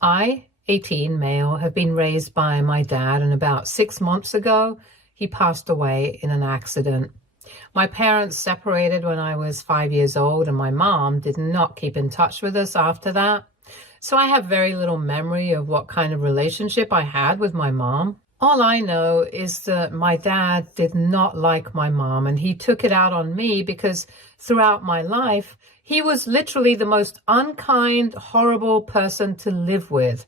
I, a teen male, have been raised by my dad, and about 6 months ago, he passed away in an accident. My parents separated when I was 5 years old, and my mom did not keep in touch with us after that. So I have very little memory of what kind of relationship I had with my mom. All I know is that my dad did not like my mom, and he took it out on me because throughout my life, he was literally the most unkind, horrible person to live with.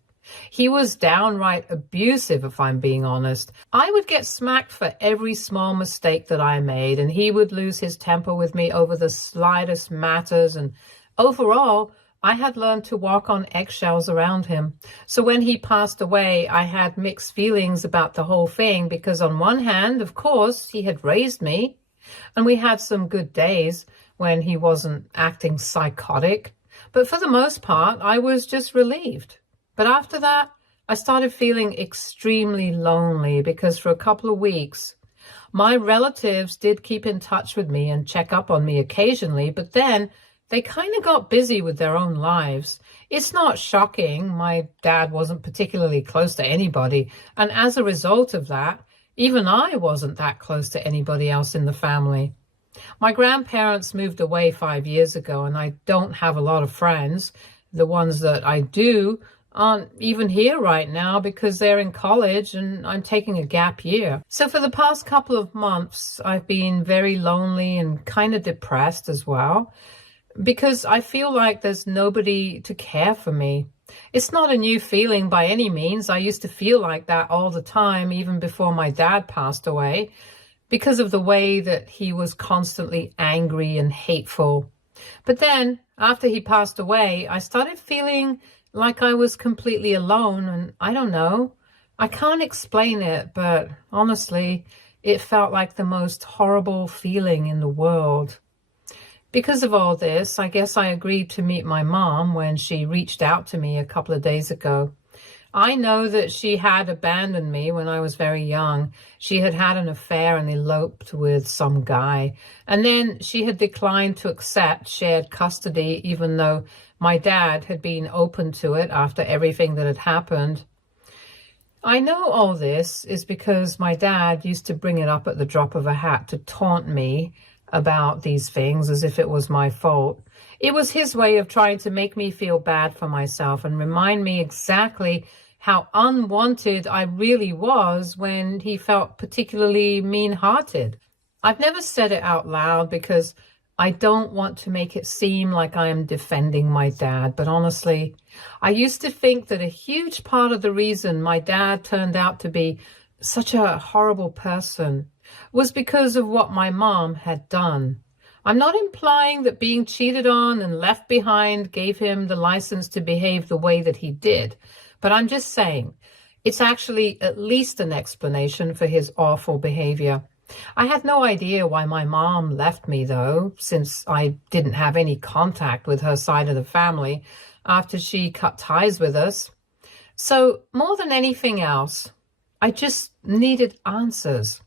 He was downright abusive, if I'm being honest. I would get smacked for every small mistake that I made, and he would lose his temper with me over the slightest matters. And overall, I had learned to walk on eggshells around him. So when he passed away, I had mixed feelings about the whole thing because on one hand, of course, he had raised me, and we had some good days when he wasn't acting psychotic. But for the most part, I was just relieved. But after that, I started feeling extremely lonely because for a couple of weeks, my relatives did keep in touch with me and check up on me occasionally, but then they kind of got busy with their own lives. It's not shocking. My dad wasn't particularly close to anybody, and as a result of that, even I wasn't that close to anybody else in the family. My grandparents moved away 5 years ago, and I don't have a lot of friends. The ones that I do aren't even here right now because they're in college and I'm taking a gap year. So for the past couple of months, I've been very lonely and kind of depressed as well because I feel like there's nobody to care for me. It's not a new feeling by any means. I used to feel like that all the time, even before my dad passed away, because of the way that he was constantly angry and hateful. But then, after he passed away, I started feeling like I was completely alone, and I don't know. I can't explain it, but honestly, it felt like the most horrible feeling in the world. Because of all this, I guess I agreed to meet my mom when she reached out to me a couple of days ago. I know that she had abandoned me when I was very young. She had had an affair and eloped with some guy. And then she had declined to accept shared custody, even though my dad had been open to it after everything that had happened. I know all this is because my dad used to bring it up at the drop of a hat to taunt me about these things as if it was my fault. It was his way of trying to make me feel bad for myself and remind me exactly how unwanted I really was when he felt particularly mean-hearted. I've never said it out loud because I don't want to make it seem like I am defending my dad, but honestly, I used to think that a huge part of the reason my dad turned out to be such a horrible person was because of what my mom had done. I'm not implying that being cheated on and left behind gave him the license to behave the way that he did, but I'm just saying it's actually at least an explanation for his awful behavior. I had no idea why my mom left me, though, since I didn't have any contact with her side of the family after she cut ties with us. So more than anything else, I just needed answers.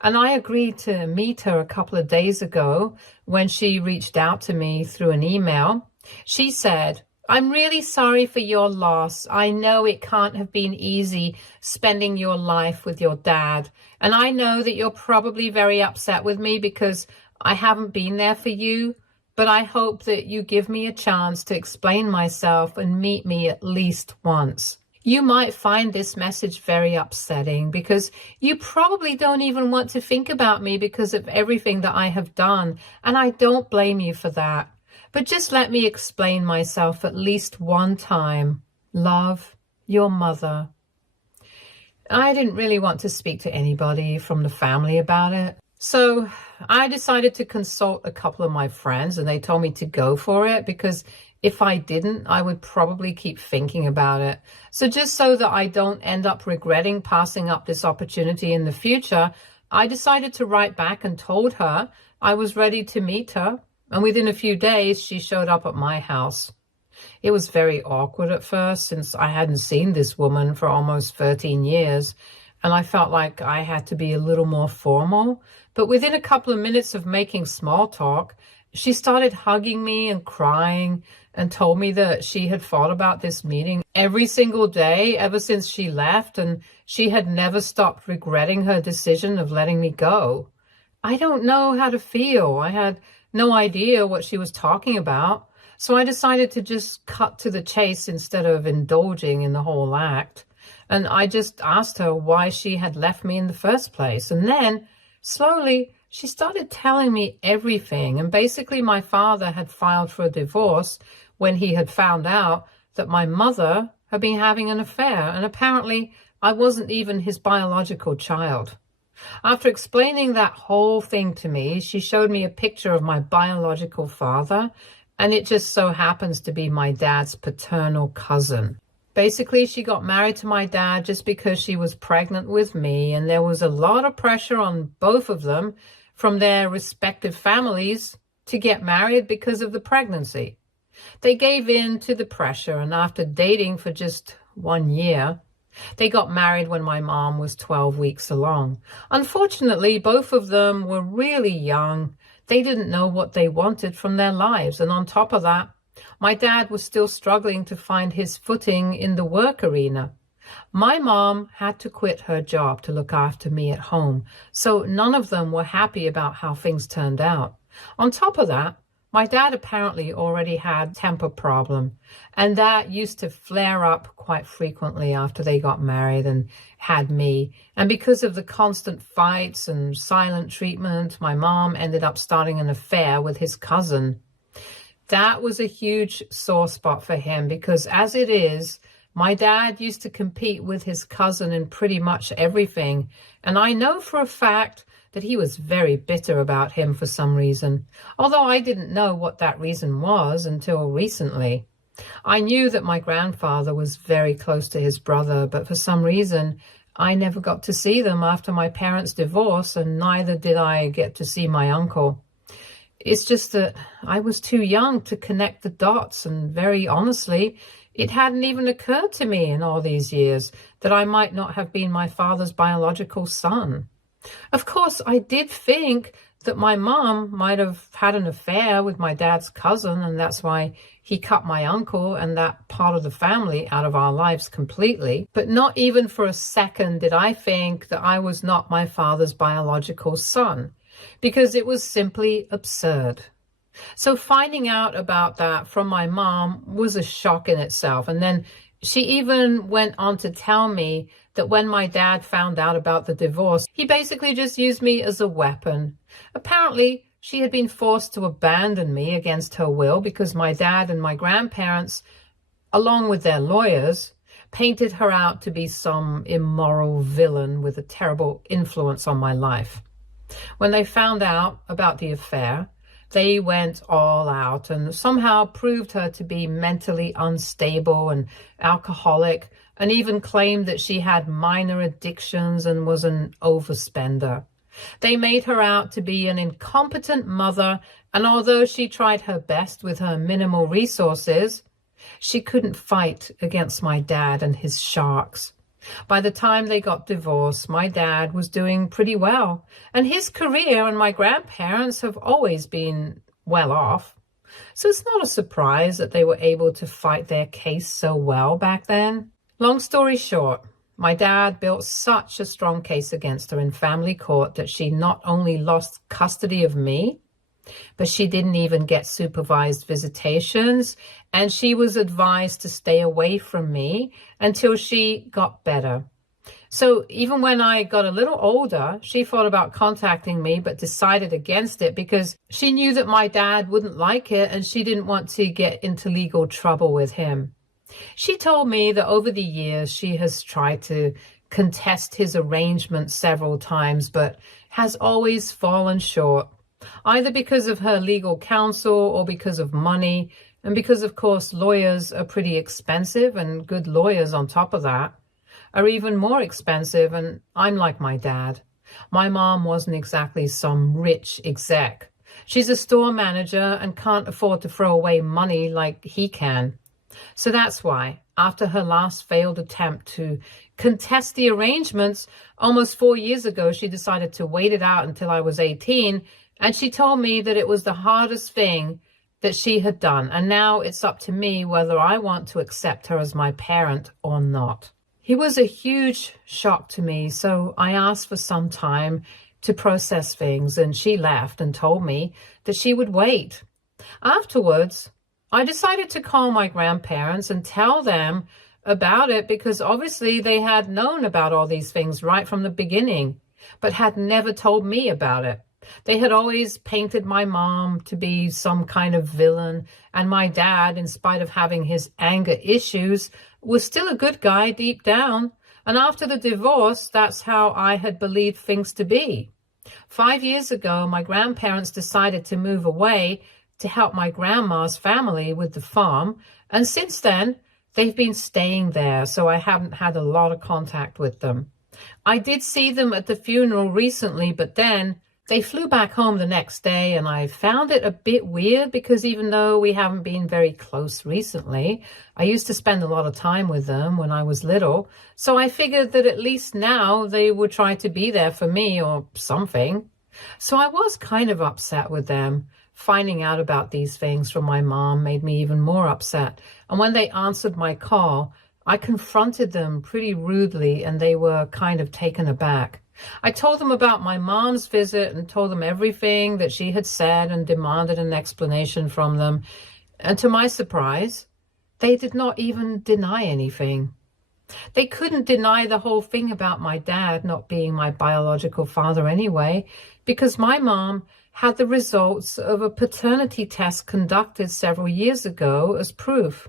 And I agreed to meet her a couple of days ago when she reached out to me through an email. She said, "I'm really sorry for your loss. I know it can't have been easy spending your life with your dad. And I know that you're probably very upset with me because I haven't been there for you. But I hope that you give me a chance to explain myself and meet me at least once. You might find this message very upsetting because you probably don't even want to think about me because of everything that I have done, and I don't blame you for that. But just let me explain myself at least one time. Love, your mother." I didn't really want to speak to anybody from the family about it. So I decided to consult a couple of my friends, and they told me to go for it because if I didn't, I would probably keep thinking about it. So just so that I don't end up regretting passing up this opportunity in the future, I decided to write back and told her I was ready to meet her. And within a few days, she showed up at my house. It was very awkward at first since I hadn't seen this woman for almost 13 years. And I felt like I had to be a little more formal. But within a couple of minutes of making small talk, she started hugging me and crying and told me that she had thought about this meeting every single day ever since she left, and she had never stopped regretting her decision of letting me go. I don't know how to feel. I had no idea what she was talking about, so I decided to just cut to the chase instead of indulging in the whole act. And I just asked her why she had left me in the first place. And then, slowly, she started telling me everything. And basically, my father had filed for a divorce when he had found out that my mother had been having an affair. And apparently, I wasn't even his biological child. After explaining that whole thing to me, she showed me a picture of my biological father, and it just so happens to be my dad's paternal cousin. Basically, she got married to my dad just because she was pregnant with me, and there was a lot of pressure on both of them from their respective families to get married because of the pregnancy. They gave in to the pressure, and after dating for just 1 year, they got married when my mom was 12 weeks along. Unfortunately, both of them were really young. They didn't know what they wanted from their lives. And on top of that, my dad was still struggling to find his footing in the work arena. My mom had to quit her job to look after me at home, so none of them were happy about how things turned out. On top of that, my dad apparently already had a temper problem, and that used to flare up quite frequently after they got married and had me. And because of the constant fights and silent treatment, my mom ended up starting an affair with his cousin. That was a huge sore spot for him because, as it is, my dad used to compete with his cousin in pretty much everything, and I know for a fact that he was very bitter about him for some reason, although I didn't know what that reason was until recently. I knew that my grandfather was very close to his brother, but for some reason, I never got to see them after my parents' divorce, and neither did I get to see my uncle. It's just that I was too young to connect the dots, and very honestly, it hadn't even occurred to me in all these years that I might not have been my father's biological son. Of course, I did think that my mom might have had an affair with my dad's cousin, and that's why he cut my uncle and that part of the family out of our lives completely. But not even for a second did I think that I was not my father's biological son, because it was simply absurd. So finding out about that from my mom was a shock in itself. And then she even went on to tell me that when my dad found out about the divorce, he basically just used me as a weapon. Apparently, she had been forced to abandon me against her will because my dad and my grandparents, along with their lawyers, painted her out to be some immoral villain with a terrible influence on my life. When they found out about the affair, they went all out and somehow proved her to be mentally unstable and alcoholic, and even claimed that she had minor addictions and was an overspender. They made her out to be an incompetent mother, and although she tried her best with her minimal resources, she couldn't fight against my dad and his sharks. By the time they got divorced, my dad was doing pretty well, and his career and my grandparents have always been well off. So it's not a surprise that they were able to fight their case so well back then. Long story short, my dad built such a strong case against her in family court that she not only lost custody of me, but she didn't even get supervised visitations, and she was advised to stay away from me until she got better. So even when I got a little older, she thought about contacting me but decided against it because she knew that my dad wouldn't like it and she didn't want to get into legal trouble with him. She told me that over the years she has tried to contest his arrangement several times but has always fallen short, either because of her legal counsel or because of money, and because, of course, lawyers are pretty expensive, and good lawyers on top of that are even more expensive, and I'm like my dad. My mom wasn't exactly some rich exec. She's a store manager and can't afford to throw away money like he can. So that's why, after her last failed attempt to contest the arrangements, almost 4 years ago, she decided to wait it out until I was 18 And she told me that it was the hardest thing that she had done. And now it's up to me whether I want to accept her as my parent or not. He was a huge shock to me, so I asked for some time to process things, and she left and told me that she would wait. Afterwards, I decided to call my grandparents and tell them about it because obviously they had known about all these things right from the beginning, but had never told me about it. They had always painted my mom to be some kind of villain, and my dad, in spite of having his anger issues, was still a good guy deep down. And after the divorce, that's how I had believed things to be. 5 years ago, my grandparents decided to move away to help my grandma's family with the farm, and since then, they've been staying there, so I haven't had a lot of contact with them. I did see them at the funeral recently, but then they flew back home the next day, and I found it a bit weird because even though we haven't been very close recently, I used to spend a lot of time with them when I was little. So I figured that at least now they would try to be there for me or something. So I was kind of upset with them. Finding out about these things from my mom made me even more upset. And when they answered my call, I confronted them pretty rudely, and they were kind of taken aback. I told them about my mom's visit and told them everything that she had said and demanded an explanation from them. And to my surprise, they did not even deny anything. They couldn't deny the whole thing about my dad not being my biological father anyway, because my mom had the results of a paternity test conducted several years ago as proof.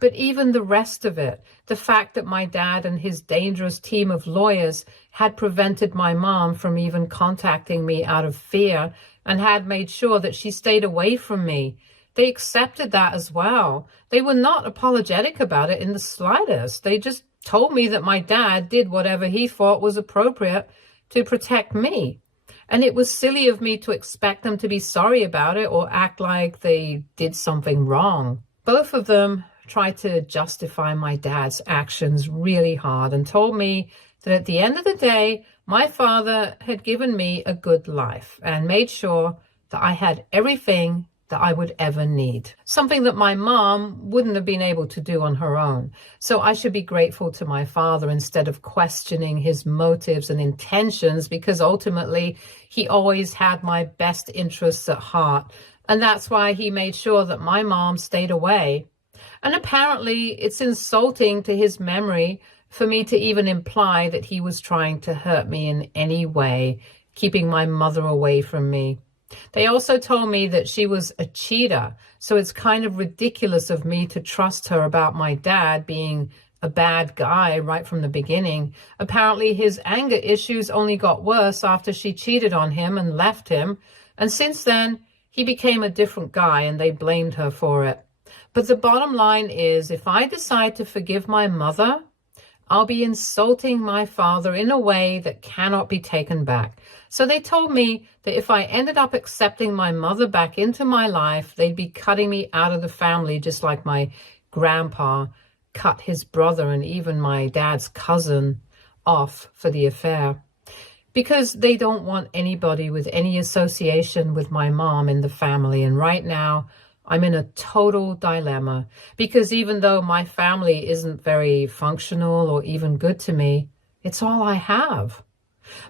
But even the rest of it, the fact that my dad and his dangerous team of lawyers had prevented my mom from even contacting me out of fear and had made sure that she stayed away from me, they accepted that as well. They were not apologetic about it in the slightest. They just told me that my dad did whatever he thought was appropriate to protect me. And it was silly of me to expect them to be sorry about it or act like they did something wrong. Both of them tried to justify my dad's actions really hard and told me that at the end of the day, my father had given me a good life and made sure that I had everything that I would ever need. Something that my mom wouldn't have been able to do on her own. So I should be grateful to my father instead of questioning his motives and intentions, because ultimately he always had my best interests at heart. And that's why he made sure that my mom stayed away. And apparently it's insulting to his memory for me to even imply that he was trying to hurt me in any way, keeping my mother away from me. They also told me that she was a cheater, so it's kind of ridiculous of me to trust her about my dad being a bad guy right from the beginning. Apparently his anger issues only got worse after she cheated on him and left him, and since then he became a different guy and they blamed her for it. But the bottom line is, if I decide to forgive my mother, I'll be insulting my father in a way that cannot be taken back. So they told me that if I ended up accepting my mother back into my life, they'd be cutting me out of the family, just like my grandpa cut his brother and even my dad's cousin off for the affair. Because they don't want anybody with any association with my mom in the family. And right now, I'm in a total dilemma, because even though my family isn't very functional or even good to me, it's all I have.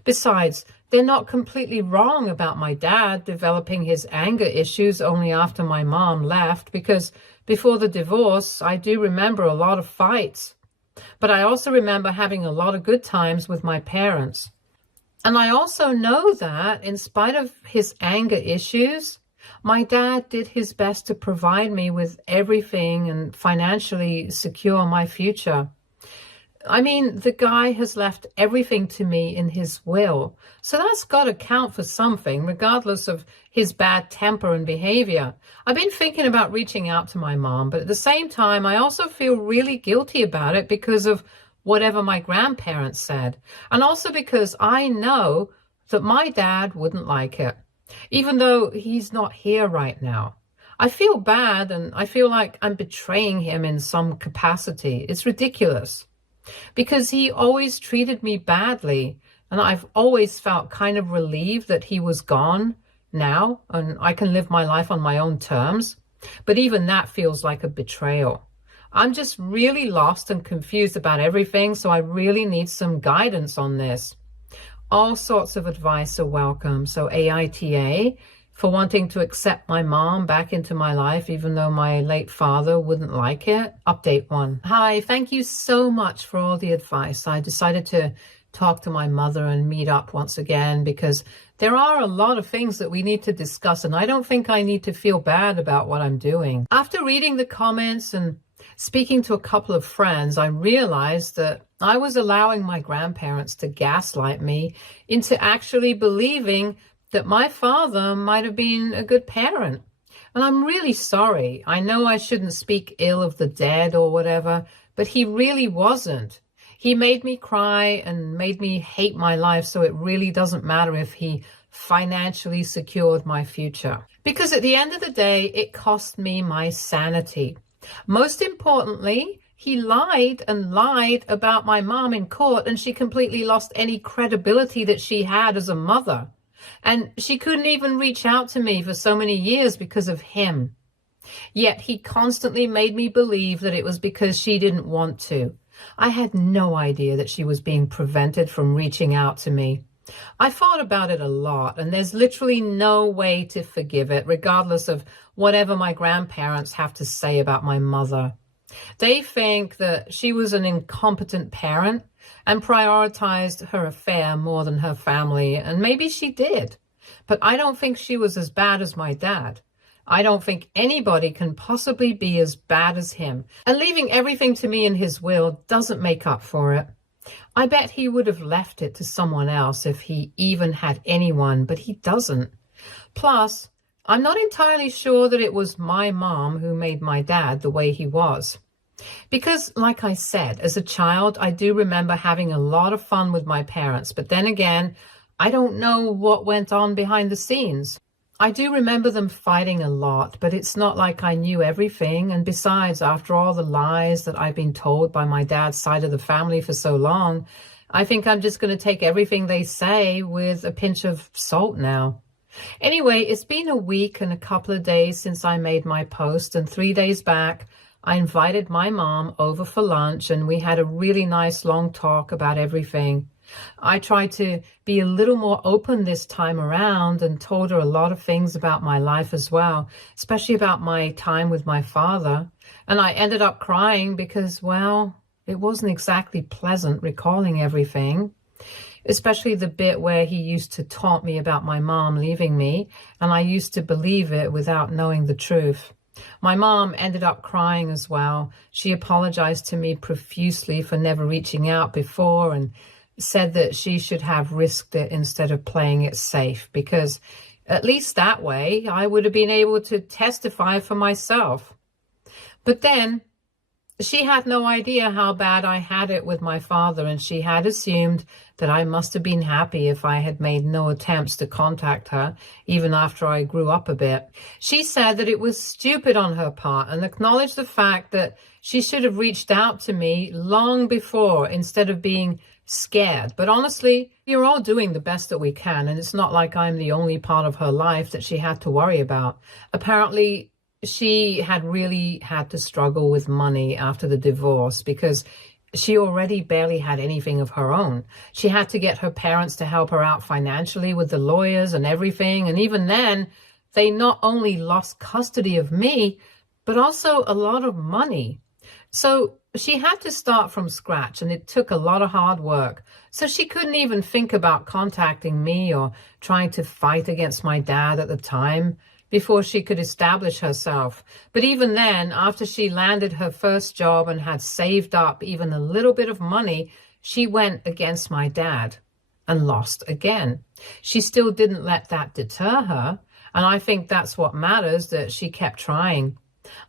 Besides, they're not completely wrong about my dad developing his anger issues only after my mom left, because before the divorce, I do remember a lot of fights. But I also remember having a lot of good times with my parents. And I also know that in spite of his anger issues, my dad did his best to provide me with everything and financially secure my future. I mean, the guy has left everything to me in his will. So that's got to count for something, regardless of his bad temper and behavior. I've been thinking about reaching out to my mom, but at the same time, I also feel really guilty about it because of whatever my grandparents said. And also because I know that my dad wouldn't like it, even though he's not here right now. I feel bad and I feel like I'm betraying him in some capacity. It's ridiculous because he always treated me badly, and I've always felt kind of relieved that he was gone now and I can live my life on my own terms. But even that feels like a betrayal. I'm just really lost and confused about everything, so I really need some guidance on this. All sorts of advice are welcome. So AITA, for wanting to accept my mom back into my life, even though my late father wouldn't like it. Update 1. Hi, thank you so much for all the advice. I decided to talk to my mother and meet up once again because there are a lot of things that we need to discuss, and I don't think I need to feel bad about what I'm doing. After reading the comments and speaking to a couple of friends, I realized that I was allowing my grandparents to gaslight me into actually believing that my father might have been a good parent. And I'm really sorry. I know I shouldn't speak ill of the dead or whatever, but he really wasn't. He made me cry and made me hate my life, so it really doesn't matter if he financially secured my future. Because at the end of the day, it cost me my sanity. Most importantly, he lied and lied about my mom in court, and she completely lost any credibility that she had as a mother. And she couldn't even reach out to me for so many years because of him. Yet he constantly made me believe that it was because she didn't want to. I had no idea that she was being prevented from reaching out to me. I thought about it a lot, and there's literally no way to forgive it, regardless of whatever my grandparents have to say about my mother. They think that she was an incompetent parent and prioritized her affair more than her family, and maybe she did. But I don't think she was as bad as my dad. I don't think anybody can possibly be as bad as him. And leaving everything to me in his will doesn't make up for it. I bet he would have left it to someone else if he even had anyone, but he doesn't. Plus, I'm not entirely sure that it was my mom who made my dad the way he was. Because, like I said, as a child, I do remember having a lot of fun with my parents, but then again, I don't know what went on behind the scenes. I do remember them fighting a lot, but it's not like I knew everything. And besides, after all the lies that I've been told by my dad's side of the family for so long, I think I'm just going to take everything they say with a pinch of salt now. Anyway, it's been a week and a couple of days since I made my post, and 3 days back, I invited my mom over for lunch, and we had a really nice long talk about everything. I tried to be a little more open this time around and told her a lot of things about my life as well, especially about my time with my father. And I ended up crying because, well, it wasn't exactly pleasant recalling everything, especially the bit where he used to taunt me about my mom leaving me, and I used to believe it without knowing the truth. My mom ended up crying as well. She apologized to me profusely for never reaching out before and said that she should have risked it instead of playing it safe, because at least that way I would have been able to testify for myself. But then she had no idea how bad I had it with my father, and she had assumed that I must have been happy if I had made no attempts to contact her, even after I grew up a bit. She said that it was stupid on her part and acknowledged the fact that she should have reached out to me long before instead of being scared. But honestly, we're all doing the best that we can, and it's not like I'm the only part of her life that she had to worry about. Apparently, she had really had to struggle with money after the divorce because she already barely had anything of her own. She had to get her parents to help her out financially with the lawyers and everything. And even then, they not only lost custody of me, but also a lot of money. So she had to start from scratch, and it took a lot of hard work. So she couldn't even think about contacting me or trying to fight against my dad at the time before she could establish herself. But even then, after she landed her first job and had saved up even a little bit of money, she went against my dad and lost again. She still didn't let that deter her, and I think that's what matters, that she kept trying.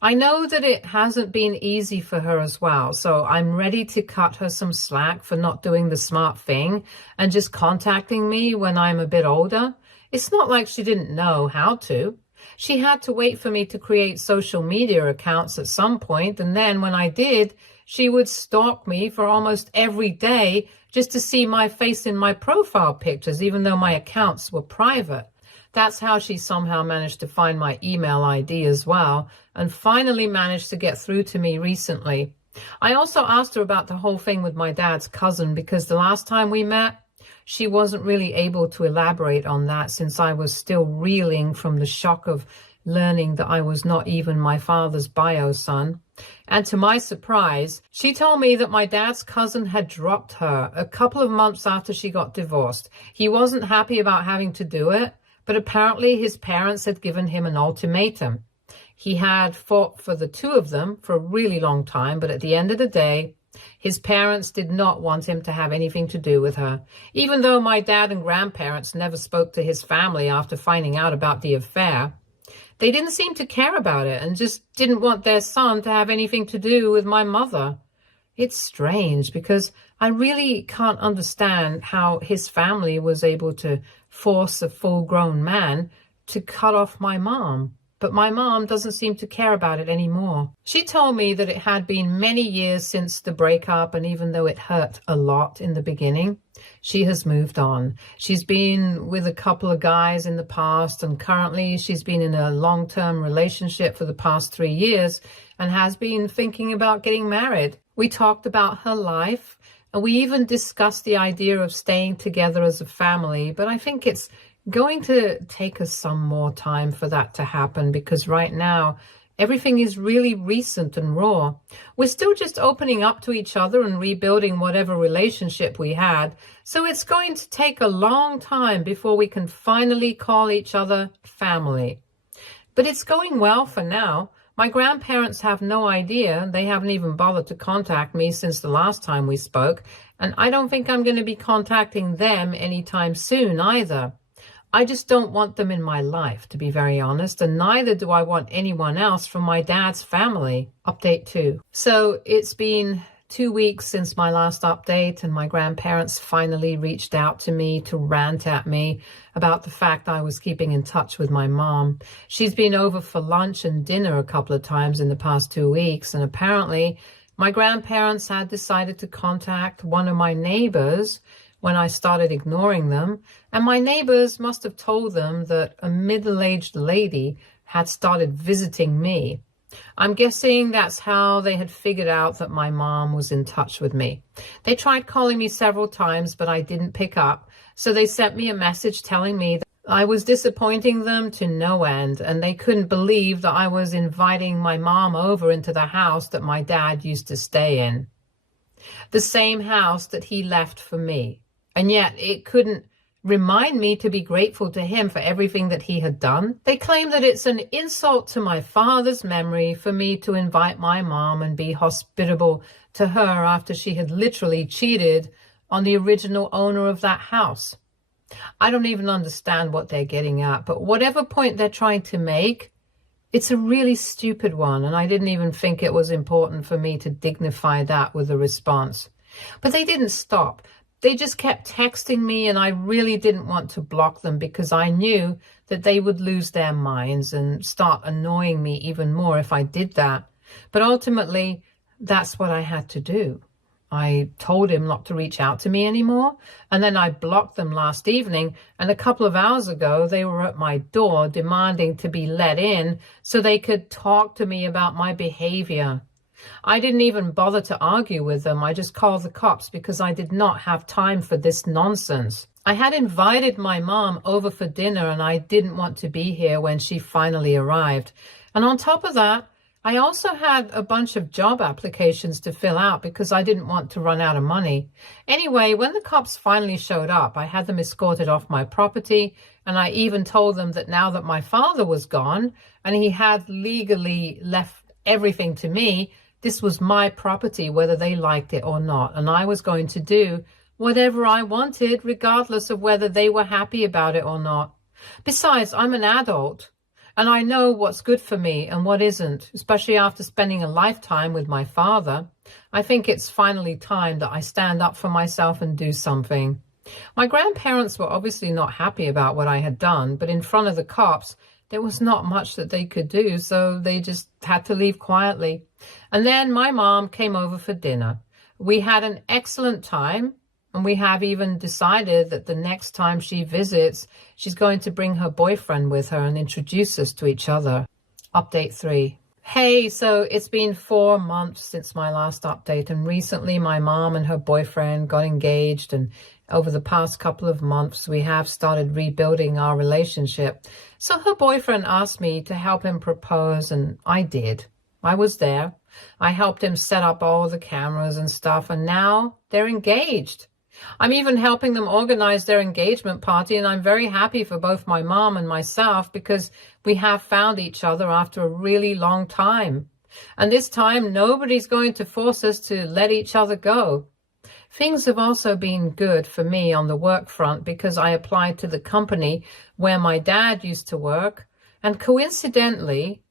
I know that it hasn't been easy for her as well, so I'm ready to cut her some slack for not doing the smart thing and just contacting me when I'm a bit older. It's not like she didn't know how to. She had to wait for me to create social media accounts at some point, and then when I did, she would stalk me for almost every day just to see my face in my profile pictures, even though my accounts were private. That's how she somehow managed to find my email ID as well, and finally managed to get through to me recently. I also asked her about the whole thing with my dad's cousin, because the last time we met, she wasn't really able to elaborate on that, since I was still reeling from the shock of learning that I was not even my father's bio son. And to my surprise, she told me that my dad's cousin had dropped her a couple of months after she got divorced. He wasn't happy about having to do it, but apparently his parents had given him an ultimatum. He had fought for the two of them for a really long time, but at the end of the day, his parents did not want him to have anything to do with her, even though my dad and grandparents never spoke to his family after finding out about the affair. They didn't seem to care about it and just didn't want their son to have anything to do with my mother. It's strange, because I really can't understand how his family was able to force a full-grown man to cut off my mom. But my mom doesn't seem to care about it anymore. She told me that it had been many years since the breakup, and even though it hurt a lot in the beginning, she has moved on. She's been with a couple of guys in the past, and currently she's been in a long-term relationship for the past 3 years and has been thinking about getting married. We talked about her life, and we even discussed the idea of staying together as a family, but I think it's going to take us some more time for that to happen, because right now everything is really recent and raw. We're still just opening up to each other and rebuilding whatever relationship we had, so it's going to take a long time before we can finally call each other family. But it's going well for now. My grandparents have no idea. They haven't even bothered to contact me since the last time we spoke, and I don't think I'm going to be contacting them anytime soon either. I just don't want them in my life, to be very honest, and neither do I want anyone else from my dad's family. Update 2. So it's been 2 weeks since my last update, and my grandparents finally reached out to me to rant at me about the fact I was keeping in touch with my mom. She's been over for lunch and dinner a couple of times in the past 2 weeks, and apparently my grandparents had decided to contact one of my neighbors when I started ignoring them, and my neighbors must have told them that a middle-aged lady had started visiting me. I'm guessing that's how they had figured out that my mom was in touch with me. They tried calling me several times, but I didn't pick up, so they sent me a message telling me that I was disappointing them to no end, and they couldn't believe that I was inviting my mom over into the house that my dad used to stay in. The same house that he left for me. And yet it couldn't remind me to be grateful to him for everything that he had done. They claim that it's an insult to my father's memory for me to invite my mom and be hospitable to her after she had literally cheated on the original owner of that house. I don't even understand what they're getting at, but whatever point they're trying to make, it's a really stupid one, and I didn't even think it was important for me to dignify that with a response. But they didn't stop. They just kept texting me, and I really didn't want to block them because I knew that they would lose their minds and start annoying me even more if I did that. But ultimately, that's what I had to do. I told him not to reach out to me anymore, and then I blocked them last evening, and a couple of hours ago, they were at my door demanding to be let in so they could talk to me about my behavior. I didn't even bother to argue with them. I just called the cops because I did not have time for this nonsense. I had invited my mom over for dinner, and I didn't want to be here when she finally arrived. And on top of that, I also had a bunch of job applications to fill out because I didn't want to run out of money. Anyway, when the cops finally showed up, I had them escorted off my property, and I even told them that now that my father was gone and he had legally left everything to me, this was my property, whether they liked it or not, and I was going to do whatever I wanted, regardless of whether they were happy about it or not. Besides, I'm an adult, and I know what's good for me and what isn't, especially after spending a lifetime with my father. I think it's finally time that I stand up for myself and do something. My grandparents were obviously not happy about what I had done, but in front of the cops, there was not much that they could do, so they just had to leave quietly. And then my mom came over for dinner. We had an excellent time. And we have even decided that the next time she visits, she's going to bring her boyfriend with her and introduce us to each other. Update 3. Hey, so it's been 4 months since my last update, and recently my mom and her boyfriend got engaged, and over the past couple of months we have started rebuilding our relationship. So her boyfriend asked me to help him propose, and I did. I was there. I helped him set up all the cameras and stuff, and now they're engaged. I'm even helping them organize their engagement party, and I'm very happy for both my mom and myself because we have found each other after a really long time. And this time, nobody's going to force us to let each other go. Things have also been good for me on the work front because I applied to the company where my dad used to work, and coincidentally,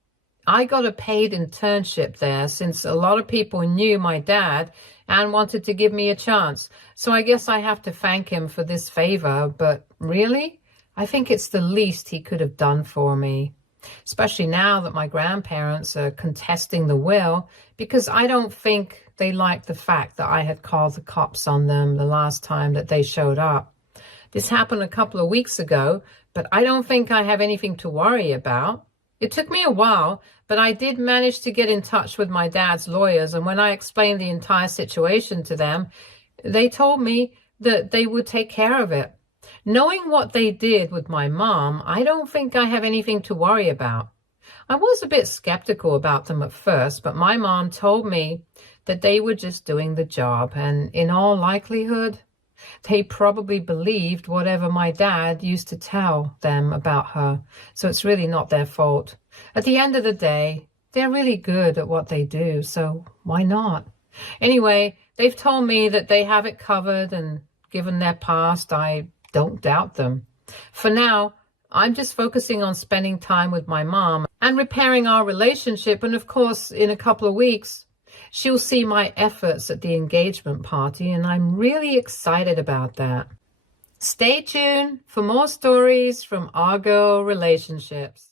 I got a paid internship there since a lot of people knew my dad and wanted to give me a chance. So I guess I have to thank him for this favor, but really, I think it's the least he could have done for me. Especially now that my grandparents are contesting the will, because I don't think they liked the fact that I had called the cops on them the last time that they showed up. This happened a couple of weeks ago, but I don't think I have anything to worry about. It took me a while, but I did manage to get in touch with my dad's lawyers, and when I explained the entire situation to them, they told me that they would take care of it. Knowing what they did with my mom, I don't think I have anything to worry about. I was a bit skeptical about them at first, but my mom told me that they were just doing the job, and in all likelihood, they probably believed whatever my dad used to tell them about her, so it's really not their fault. At the end of the day, they're really good at what they do, so why not? Anyway, they've told me that they have it covered, and given their past, I don't doubt them. For now, I'm just focusing on spending time with my mom and repairing our relationship, and of course, in a couple of weeks, she'll see my efforts at the engagement party, and I'm really excited about that. Stay tuned for more stories from our girl relationships.